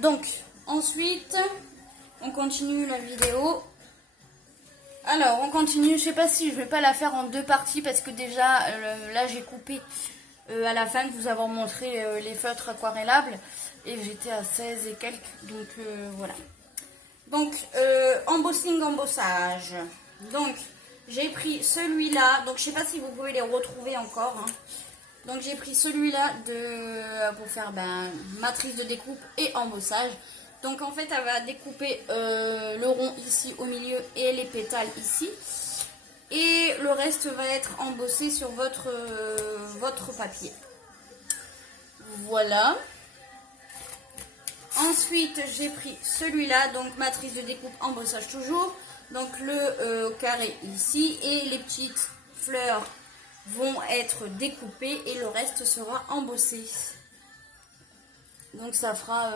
Donc, ensuite, on continue la vidéo. Alors, on continue. Je sais pas si je vais pas la faire en deux parties parce que déjà, là, j'ai coupé à la fin de vous avoir montré les feutres aquarellables. Et j'étais à 16 et quelques. Donc, voilà. Donc, embossage. Donc, j'ai pris celui-là. Donc, je sais pas si vous pouvez les retrouver encore. Hein. Donc, j'ai pris celui-là pour faire matrice de découpe et embossage. Donc, en fait, elle va découper le rond ici au milieu et les pétales ici. Et le reste va être embossé sur votre papier. Voilà. Ensuite, j'ai pris celui-là, donc matrice de découpe, embossage toujours. Donc le carré ici et les petites fleurs vont être découpées et le reste sera embossé. Donc ça fera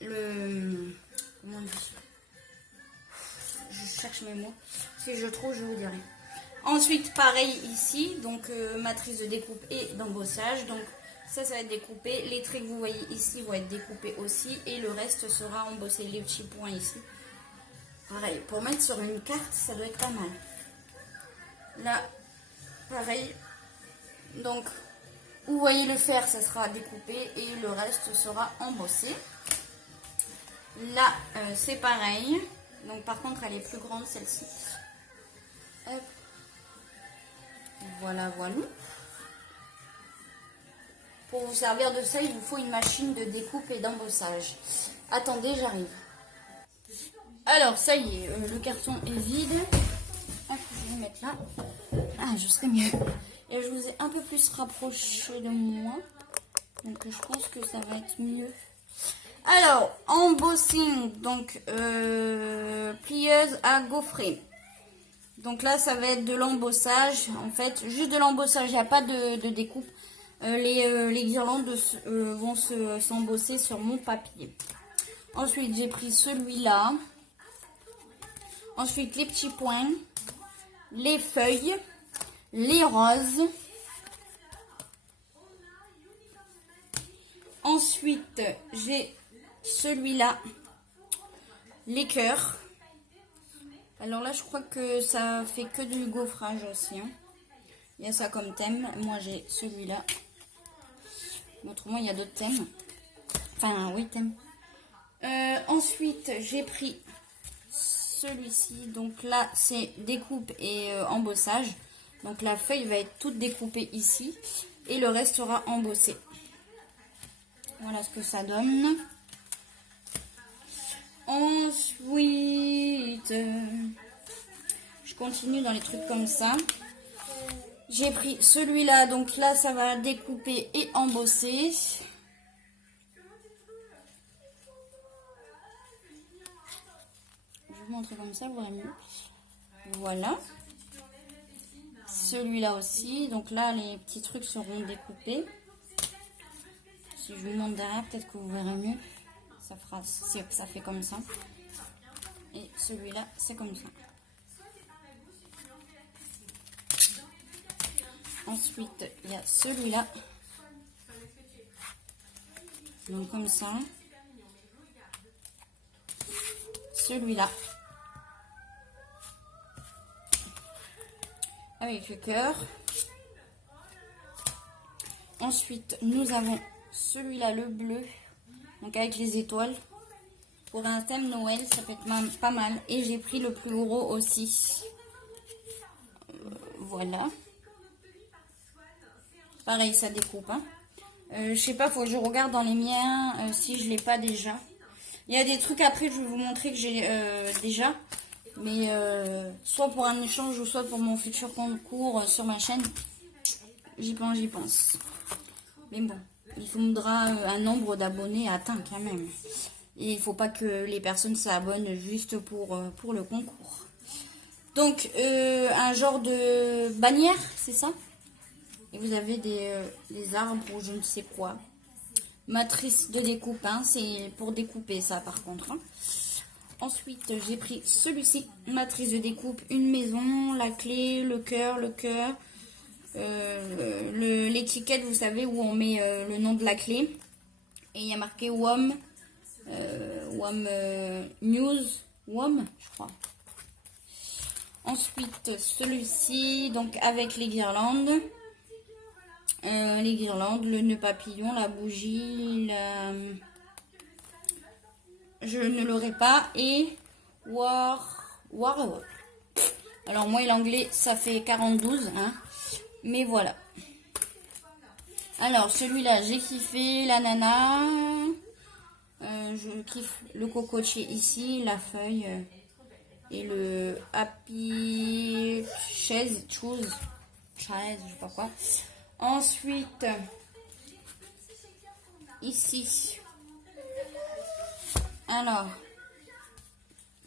comment on dit, je cherche mes mots. Si je trouve, je vous dirai. Ensuite, pareil ici, donc matrice de découpe et d'embossage. Donc ça va être découpé. Les traits que vous voyez ici vont être découpés aussi. Et le reste sera embossé. Les petits points ici. Pareil, pour mettre sur une carte, ça doit être pas mal. Là, pareil. Donc, où vous voyez le fer, ça sera découpé. Et le reste sera embossé. Là, c'est pareil. Donc, par contre, elle est plus grande, celle-ci. Hop. Voilà, voilà. Pour vous servir de ça, il vous faut une machine de découpe et d'embossage. Attendez, j'arrive. Alors, ça y est, le carton est vide. Hop, je vais mettre là. Ah, je serai mieux. Et je vous ai un peu plus rapproché de moi. Donc, je pense que ça va être mieux. Alors, embossing, donc plieuse à gaufrer. Donc là, ça va être de l'embossage. En fait, juste de l'embossage, il n'y a pas de découpe. Les guirlandes vont s'embosser sur mon papier. Ensuite, j'ai pris celui-là. Ensuite, les petits points, les feuilles, les roses. Ensuite, j'ai celui-là, les cœurs. Alors là, je crois que ça fait que du gaufrage aussi. Hein. Il y a ça comme thème. Moi, j'ai celui-là. Autrement, il y a d'autres thèmes. Enfin, oui, thème. Ensuite, j'ai pris celui-ci. Donc là, c'est découpe et embossage. Donc la feuille va être toute découpée ici. Et le reste sera embossé. Voilà ce que ça donne. Ensuite, je continue dans les trucs comme ça. J'ai pris celui-là, donc là ça va découper et embosser. Je vais vous montrer comme ça, vous verrez mieux. Voilà. Celui-là aussi, donc là les petits trucs seront découpés. Si je vous montre derrière, peut-être que vous verrez mieux. Ça fait comme ça. Et celui-là, c'est comme ça. Ensuite, il y a celui-là. Donc comme ça. Celui-là. Avec le cœur. Ensuite, nous avons celui-là, le bleu. Donc avec les étoiles. Pour un thème Noël, ça peut être pas mal. Et j'ai pris le plus gros aussi. Voilà. Pareil, ça découpe. Hein. Je sais pas, faut que je regarde dans les miens si je l'ai pas déjà. Il y a des trucs après, je vais vous montrer que j'ai déjà. Mais soit pour un échange ou soit pour mon futur concours sur ma chaîne. J'y pense. Mais bon, il faudra un nombre d'abonnés atteint quand même. Et il ne faut pas que les personnes s'abonnent juste pour le concours. Donc, un genre de bannière, c'est ça? Et vous avez des arbres ou je ne sais quoi. Matrice de découpe, hein, c'est pour découper ça par contre. Hein. Ensuite, j'ai pris celui-ci, matrice de découpe, une maison, la clé, le cœur, l'étiquette, vous savez, où on met le nom de la clé. Et il y a marqué WOM. News. WOM, je crois. Ensuite, celui-ci, donc avec les guirlandes. Le nœud papillon, la bougie, je ne l'aurai pas. Et alors moi et l'anglais, ça fait 42, hein. Mais voilà. Alors celui-là, j'ai kiffé l'ananas. Je kiffe le cocotier ici, la feuille et le happy chaise, je sais pas quoi. Ensuite, ici, alors,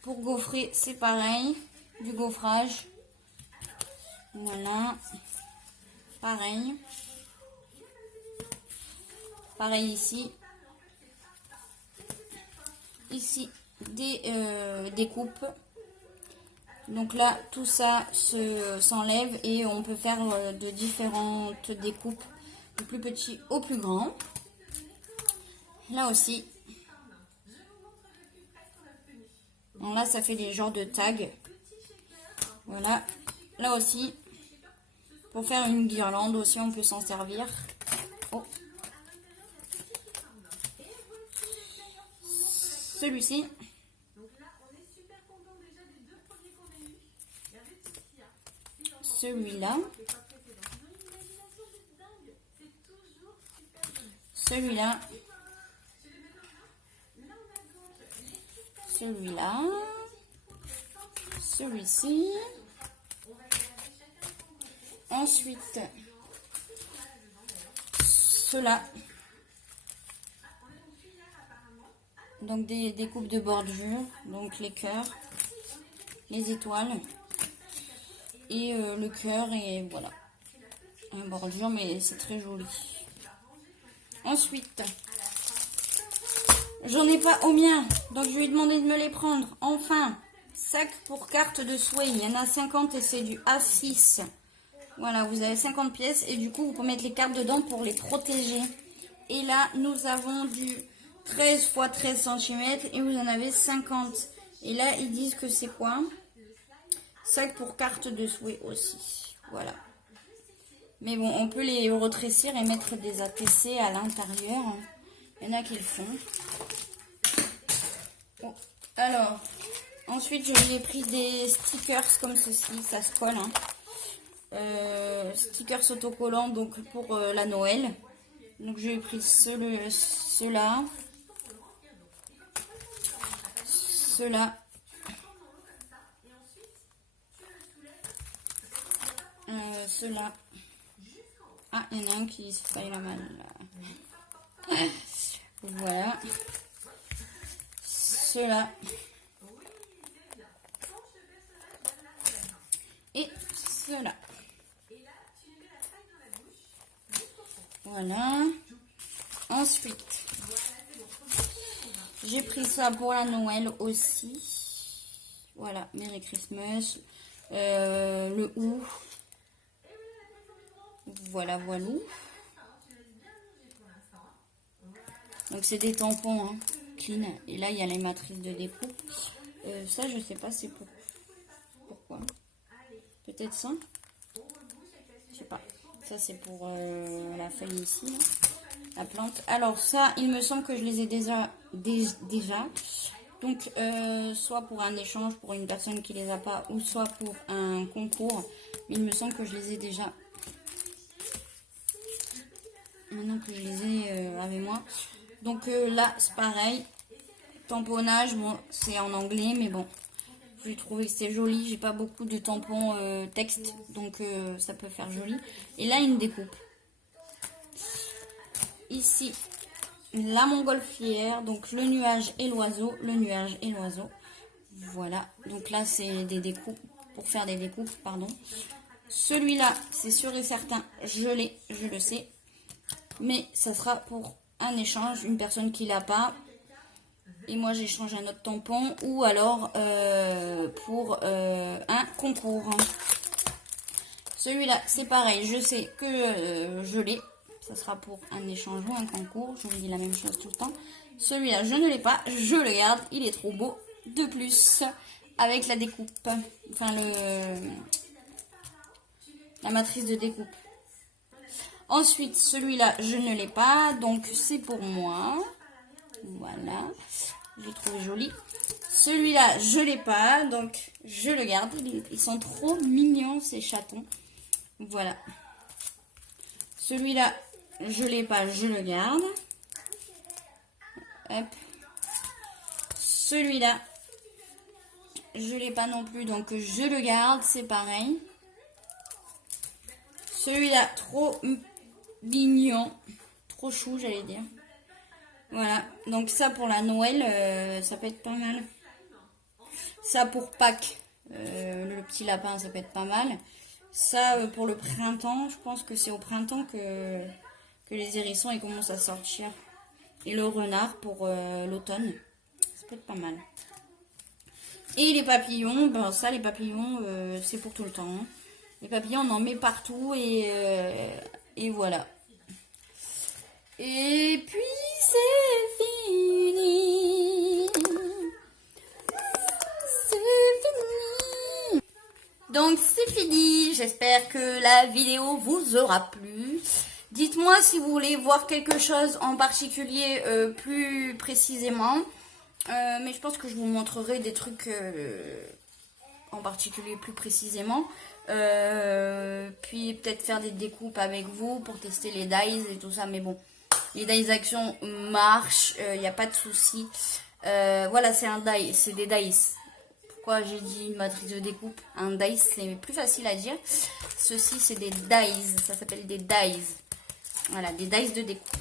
pour gaufrer, c'est pareil, du gaufrage, voilà, pareil ici, des coupes. Donc là, tout ça s'enlève et on peut faire de différentes découpes, du plus petit au plus grand. Là aussi. Donc là, ça fait des genres de tags. Voilà. Là aussi, pour faire une guirlande aussi, on peut s'en servir. Oh. Celui-ci. Celui-là. Celui-là. Celui-là. Celui-ci. Ensuite, ceux-là. Donc des coupes de bordure, donc les cœurs, les étoiles et le cœur et voilà. Un bordure, mais c'est très joli. Ensuite, j'en ai pas au mien, donc je lui ai demandé de me les prendre. Enfin, sac pour carte de souhait, il y en a 50 et c'est du A6. Voilà, vous avez 50 pièces et du coup, vous pouvez mettre les cartes dedans pour les protéger. Et là, nous avons du 13 x 13 cm et vous en avez 50. Et là, ils disent que c'est quoi? Sac pour carte de souhait aussi. Voilà. Mais bon, on peut les retrécir et mettre des ATC à l'intérieur. Il y en a qui le font. Bon. Alors, ensuite, je lui ai pris des stickers comme ceci. Ça se colle. Hein. Stickers autocollants donc pour la Noël. Donc, je lui ai pris ceux-là. Ceux-là. Ceux-là. Ah, il y en a un qui se faille la main. Voilà. Ceux-là. Et ceux-là. Voilà. Ensuite, j'ai pris ça pour la Noël aussi. Voilà, Merry Christmas. Le ou. Voilà, voilà. Donc c'est des tampons hein, clean. Et là il y a les matrices de découpe. Ça je sais pas c'est pourquoi. Peut-être ça. Je sais pas. Ça c'est pour la feuille ici. Là. La plante. Alors ça il me semble que je les ai déjà. Donc soit pour un échange pour une personne qui les a pas. Ou soit pour un concours. Mais il me semble que je les ai déjà. Maintenant que je les ai avec moi. Donc là, c'est pareil. Tamponnage, bon, c'est en anglais, mais bon. J'ai trouvé que c'était joli. J'ai pas beaucoup de tampons texte, donc ça peut faire joli. Et là, une découpe. Ici, la montgolfière, donc le nuage et l'oiseau. Le nuage et l'oiseau. Voilà. Donc là, c'est des découpes, pour faire des découpes, pardon. Celui-là, c'est sûr et certain, je l'ai, je le sais. Mais ça sera pour un échange, une personne qui l'a pas. Et moi j'échange un autre tampon. Ou alors pour un concours. Celui-là c'est pareil, je sais que je l'ai. Ça sera pour un échange ou un concours. Je vous dis la même chose tout le temps. Celui-là, je ne l'ai pas. Je le garde. Il est trop beau. De plus, avec la découpe. Enfin, la matrice de découpe. Ensuite, celui-là, je ne l'ai pas. Donc, c'est pour moi. Voilà. J'ai trouvé joli. Celui-là, je l'ai pas. Donc, je le garde. Ils sont trop mignons, ces chatons. Voilà. Celui-là, je l'ai pas. Je le garde. Hop. Celui-là, je l'ai pas non plus. Donc, je le garde. C'est pareil. Celui-là, trop mignon. Trop chou, j'allais dire. Voilà. Donc, ça pour la Noël, ça peut être pas mal. Ça pour Pâques, le petit lapin, ça peut être pas mal. Ça pour le printemps, je pense que c'est au printemps que les hérissons ils commencent à sortir. Et le renard pour l'automne, ça peut être pas mal. Et les papillons, ben ça les papillons c'est pour tout le temps. Hein. Les papillons on en met partout et voilà. Et puis c'est fini. Donc c'est fini, j'espère que la vidéo vous aura plu. Dites-moi si vous voulez voir quelque chose en particulier plus précisément. Mais je pense que je vous montrerai des trucs en particulier plus précisément. Puis peut-être faire des découpes avec vous pour tester les dies et tout ça. Mais bon, les dies action marchent, il n'y a pas de souci. Voilà, c'est un die, c'est des dice. Pourquoi j'ai dit une matrice de découpe? Un dice, c'est plus facile à dire. Ceci, c'est des dies. Ça s'appelle des dies. Voilà, des dice de découpe.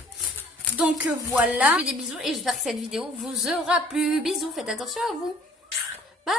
Donc voilà. Des bisous et j'espère que cette vidéo vous aura plu. Bisous, faites attention à vous. Bye.